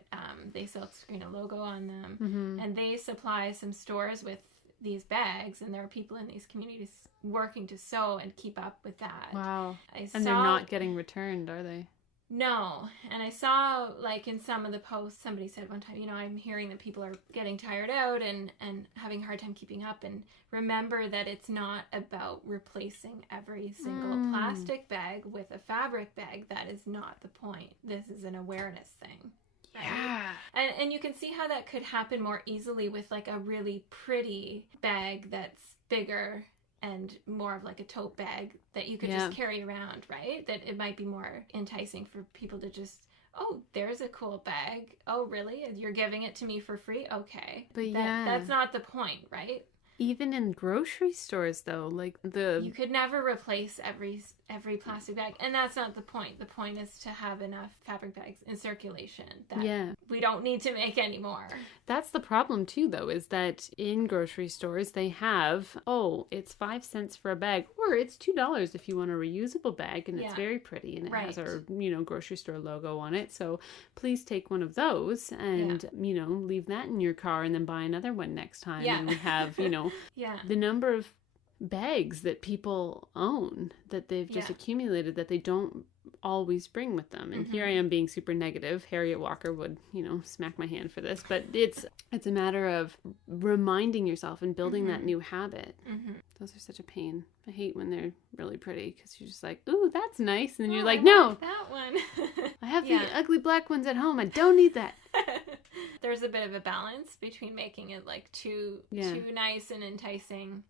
they silk screen a logo on them and they supply some stores with these bags and there are people in these communities working to sew and keep up with that. Wow. And they're not getting returned, are they? No. And I saw, like, in some of the posts, somebody said one time, you know, I'm hearing that people are getting tired out and having a hard time keeping up. And remember that it's not about replacing every single plastic bag with a fabric bag. That is not the point. This is an awareness thing. Right? Yeah. And you can see how that could happen more easily with, like, a really pretty bag that's bigger and more of like a tote bag that you could just carry around, right? That it might be more enticing for people to just, oh, there's a cool bag. Oh, really? You're giving it to me for free? Okay. But that's not the point, right? Even in grocery stores, though, like you could never replace every plastic bag, and that's not the point. The point is to have enough fabric bags in circulation that we don't need to make any more. That's the problem too, though, is that in grocery stores they have, it's 5 cents for a bag, or it's $2 if you want a reusable bag, and it's very pretty, and it has our grocery store logo on it. So please take one of those and leave that in your car, and then buy another one next time. And we have the number of bags that people own that they've just accumulated that they don't always bring with them. And here I am being super negative. Harriet Walker would, smack my hand for this, but it's a matter of reminding yourself and building that new habit. Those are such a pain. I hate when they're really pretty because you're just like, ooh, that's nice. And then you're like, no, that one. I have the ugly black ones at home. I don't need that. There's a bit of a balance between making it like too nice and enticing.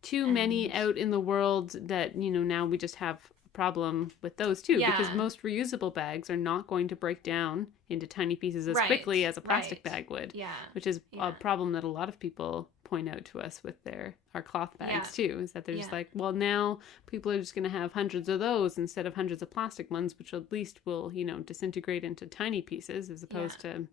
Too many out in the world that, now we just have a problem with those too. Because most reusable bags are not going to break down into tiny pieces as quickly as a plastic bag would. Yeah. Which is a problem that a lot of people point out to us with our cloth bags too, is that they're just like, well, now people are just going to have hundreds of those instead of hundreds of plastic ones, which at least will, disintegrate into tiny pieces as opposed to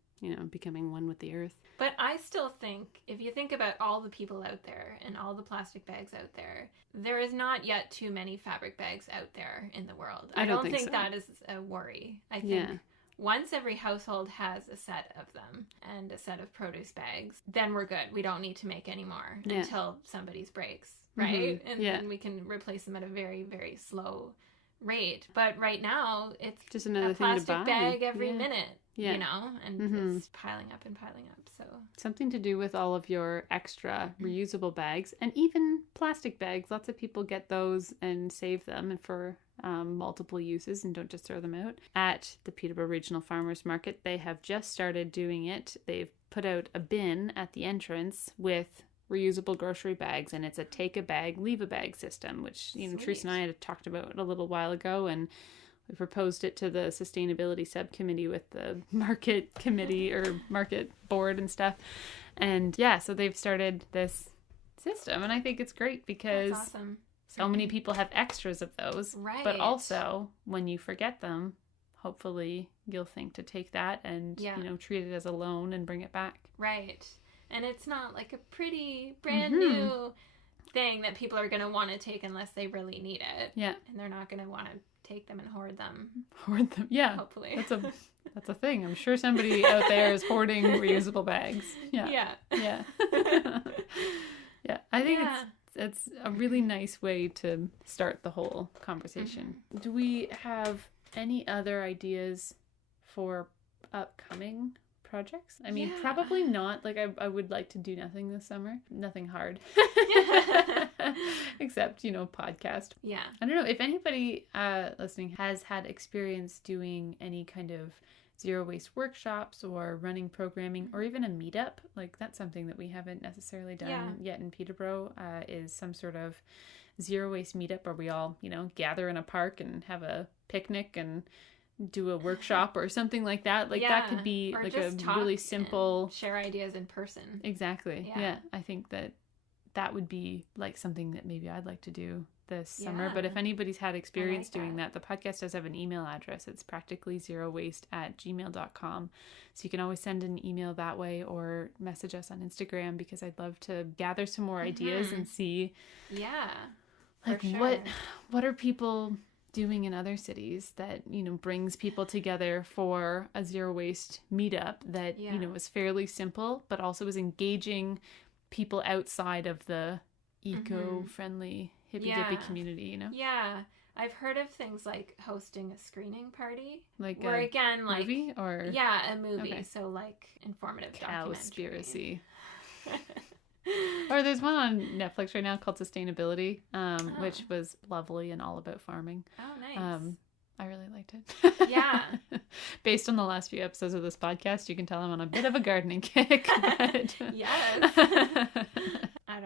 becoming one with the earth. But I still think, if you think about all the people out there and all the plastic bags out there, there is not yet too many fabric bags out there in the world. I don't think so. That is a worry. I think once every household has a set of them and a set of produce bags, then we're good. We don't need to make any more until somebody's breaks, right? And then we can replace them at a very, very slow rate. But right now, it's just another a plastic thing to buy. Bag every minute. And it's piling up and piling up. So something to do with all of your extra reusable bags and even plastic bags. Lots of people get those and save them for multiple uses and don't just throw them out. At the Peterborough Regional Farmers Market, they have just started doing it. They've put out a bin at the entrance with reusable grocery bags, and it's a take a bag, leave a bag system, which Teresa and I had talked about a little while ago, and we proposed it to the sustainability subcommittee with the market committee or market board and stuff. And so they've started this system, and I think it's great because that's awesome. So many people have extras of those. Right. But also, when you forget them, hopefully you'll think to take that and treat it as a loan and bring it back. Right. And it's not like a pretty brand new thing that people are going to want to take unless they really need it. Yeah. And they're not going to want to take them and hoard them. Hoard them, yeah. Hopefully. That's a thing. I'm sure somebody out there is hoarding reusable bags. Yeah. Yeah. Yeah. I think it's a really nice way to start the whole conversation. Do we have any other ideas for upcoming projects? I mean, probably not. Like, I would like to do nothing this summer. Nothing hard. Except, podcast. Yeah. I don't know if anybody listening has had experience doing any kind of zero waste workshops or running programming or even a meetup. Like that's something that we haven't necessarily done yet in Peterborough, is some sort of zero waste meetup where we all, gather in a park and have a picnic and do a workshop or something like that. Like that could be like a really simple, share ideas in person. Exactly. Yeah. I think that would be like something that maybe I'd like to do this summer. But if anybody's had experience doing that, the podcast does have an email address. It's practicallyzerowaste@gmail.com. So you can always send an email that way or message us on Instagram, because I'd love to gather some more ideas and see like what are people doing in other cities that, brings people together for a zero waste meetup that, is fairly simple, but also is engaging people outside of the eco-friendly hippy-dippy community, Yeah. I've heard of things like hosting a screening party. Like where, again, movie or? Yeah, a movie. Okay. So like informative Cowspiracy. Or there's one on Netflix right now called Sustainability, which was lovely and all about farming. Oh, nice. I really liked it. Yeah. Based on the last few episodes of this podcast, you can tell I'm on a bit of a gardening kick. But... Yes.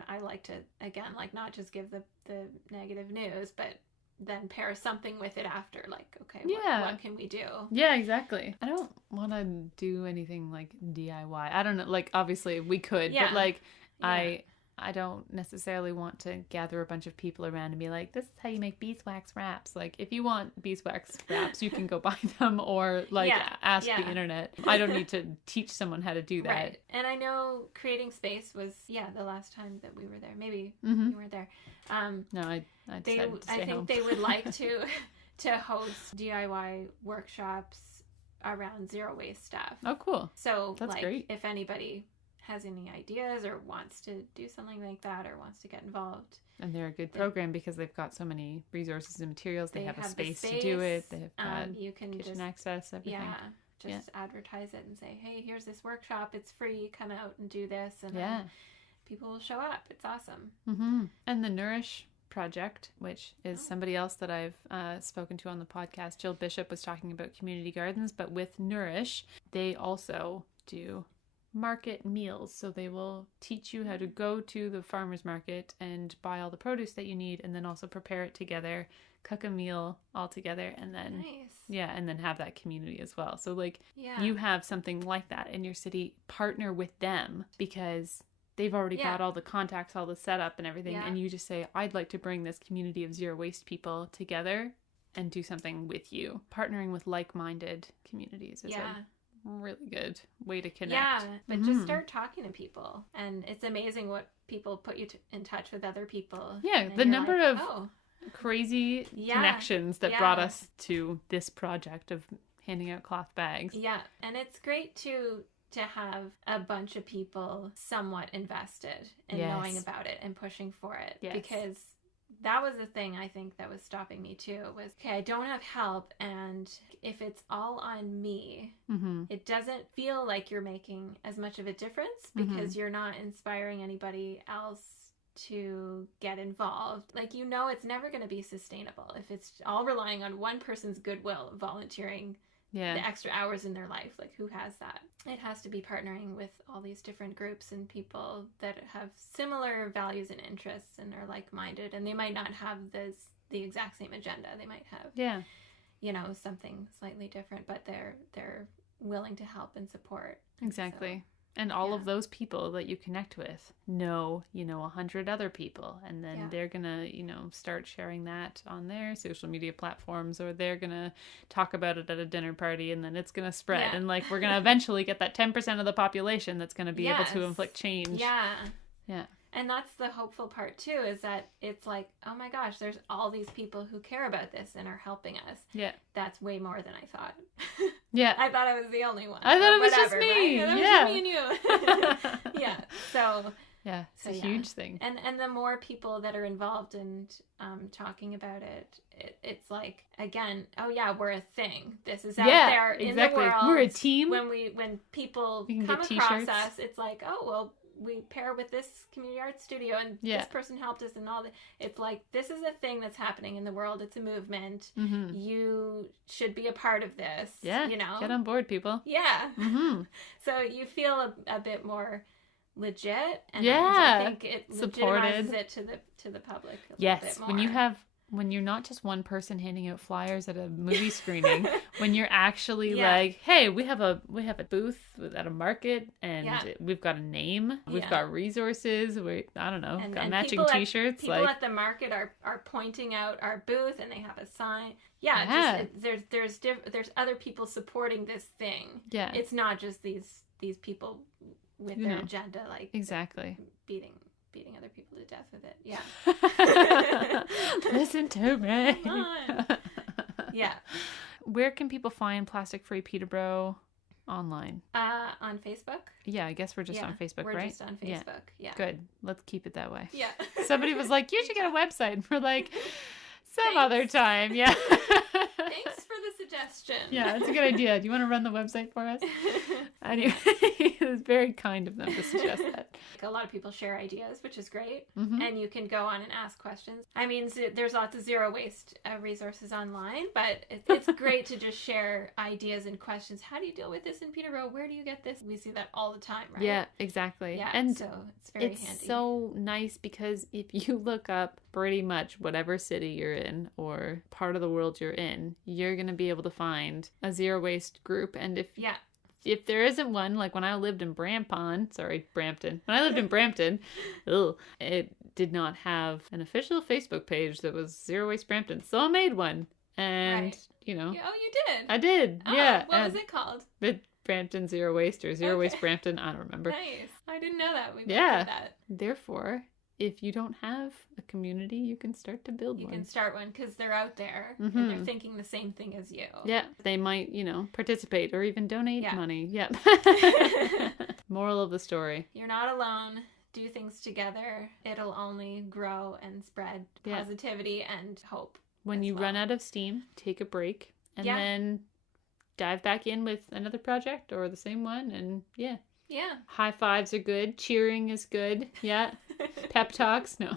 I like to, again, like not just give the negative news, but then pair something with it after. Like, okay, what can we do? Yeah, exactly. I don't want to do anything like DIY. I don't know. Like, obviously we could, but like I don't necessarily want to gather a bunch of people around and be like, this is how you make beeswax wraps. Like, if you want beeswax wraps, you can go buy them or like ask the internet. I don't need to teach someone how to do that. Right. And I know creating space was, the last time that we were there. Maybe you weren't there. No, I decided to stay home. They would like to host DIY workshops around zero waste stuff. Oh, cool. So that's like, great. If anybody has any ideas or wants to do something like that or wants to get involved. And they're a good program because they've got so many resources and materials. They have a space to do it. They've got kitchen access, everything. Yeah, advertise it and say, hey, here's this workshop. It's free. Come out and do this. And people will show up. It's awesome. Mm-hmm. And the Nourish project, which is somebody else that I've spoken to on the podcast. Jill Bishop was talking about community gardens, but with Nourish, they also do market meals. So they will teach you how to go to the farmer's market and buy all the produce that you need, and then also prepare it together, cook a meal all together, and then and then have that community as well. So like you have something like that in your city, partner with them because they've already got all the contacts, all the setup and everything, and you just say, I'd like to bring this community of zero waste people together and do something with you. Partnering with like-minded communities is a really good way to connect. Yeah, but just start talking to people, and it's amazing what people put you in touch with other people. Yeah, the number of crazy connections that brought us to this project of handing out cloth bags. Yeah, and it's great to have a bunch of people somewhat invested in knowing about it and pushing for it, because that was the thing I think that was stopping me too, was, okay, I don't have help, and if it's all on me, it doesn't feel like you're making as much of a difference because you're not inspiring anybody else to get involved. Like, it's never going to be sustainable if it's all relying on one person's goodwill, volunteering the extra hours in their life. Like, who has that? It has to be partnering with all these different groups and people that have similar values and interests and are like-minded, and they might not have the exact same agenda. They might have something slightly different, but they're willing to help and support. Exactly. And all of those people that you connect with know, 100 other people. And then they're going to, start sharing that on their social media platforms, or they're going to talk about it at a dinner party, and then it's going to spread. Yeah. And we're going to eventually get that 10% of the population that's going to be able to inflict change. Yeah. Yeah. And that's the hopeful part too, is that it's like, oh my gosh, there's all these people who care about this and are helping us. Yeah. That's way more than I thought. Yeah. I thought I was the only one. I thought it was just me. Right? That was just me and you. Yeah. So. Yeah, it's a huge thing. And the more people that are involved in talking about it, it's like, again, oh yeah, we're a thing. This is out there in the world. We're a team. When people come across us, it's like, oh, well, we pair with this community art studio and this person helped us and all that. It's like, this is a thing that's happening in the world. It's a movement. Mm-hmm. You should be a part of this. Yeah. You know, get on board, people. Yeah. Mm-hmm. So you feel a bit more legit, and I think it legitimizes it to the public a little bit more. When you're not just one person handing out flyers at a movie screening, when you're actually like, hey, we have a booth at a market, and we've got a name, we've got resources, I don't know, got matching t-shirts. People at the market are pointing out our booth, and they have a sign. There's other people supporting this thing. Yeah, it's not just these people with their agenda, like exactly beating other people to death with it. Yeah. Listen to me. Come on. Yeah. Where can people find Plastic Free Peterborough online? On Facebook. Yeah, I guess we're just on Facebook, right? We're just on Facebook. Yeah. Good. Let's keep it that way. Yeah. Somebody was like, you should get a website. And we're like, some other time. Yeah. Thanks for the suggestion. Yeah, that's a good idea. Do you want to run the website for us? Anyway, it was very kind of them to suggest that. A lot of people share ideas, which is great. Mm-hmm. And you can go on and ask questions. I mean, there's lots of zero waste resources online, but it's great to just share ideas and questions. How do you deal with this in Peterborough? Where do you get this? We see that all the time, right? Yeah, exactly. Yeah, and so it's very handy. It's so nice because if you look up pretty much whatever city you're in or part of the world you're in, you're going to be able to find a zero waste group. And if there isn't one, like when I lived in Brampton, when I lived in Brampton, it did not have an official Facebook page that was Zero Waste Brampton. So I made one. And, you know. Oh, you did? I did, yeah. What was it called? Brampton Zero Waste or Zero Waste Brampton. I don't remember. Nice. I didn't know that. We did that. Therefore, if you don't have a community, you can start to build one. You can start one because they're out there and they're thinking the same thing as you. Yeah, they might, participate or even donate money. Yeah. Moral of the story. You're not alone. Do things together. It'll only grow and spread positivity and hope. When you run out of steam, take a break and then dive back in with another project or the same one. And yeah. High fives are good. Cheering is good. Yeah. Pep talks. No.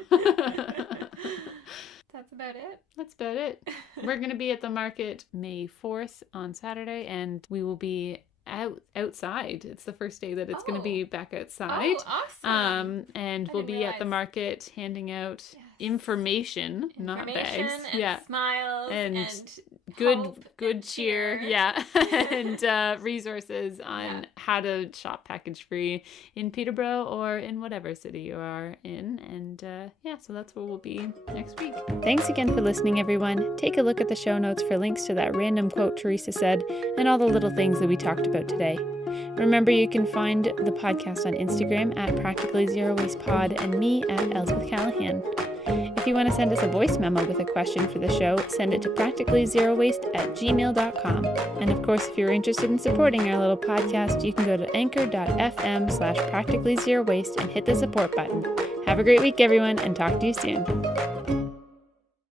That's about it. That's about it. We're going to be at the market May 4th on Saturday, and we will be outside. It's the first day that it's going to be back outside. Oh, awesome. And we'll be at the market handing out information, not bags. And smiles and good cheer. Yeah. And resources on how to shop package free in Peterborough or in whatever city you are in. And so that's where we'll be next week. Thanks again for listening, everyone. Take a look at the show notes for links to that random quote Teresa said and all the little things that we talked about today. Remember, you can find the podcast on Instagram at Practically Zero Waste Pod and me at Elspeth Callahan. If you want to send us a voice memo with a question for the show, send it to practicallyzerowaste@gmail.com. And of course, if you're interested in supporting our little podcast, you can go to anchor.fm/practicallyzerowaste and hit the support button. Have a great week, everyone, and talk to you soon.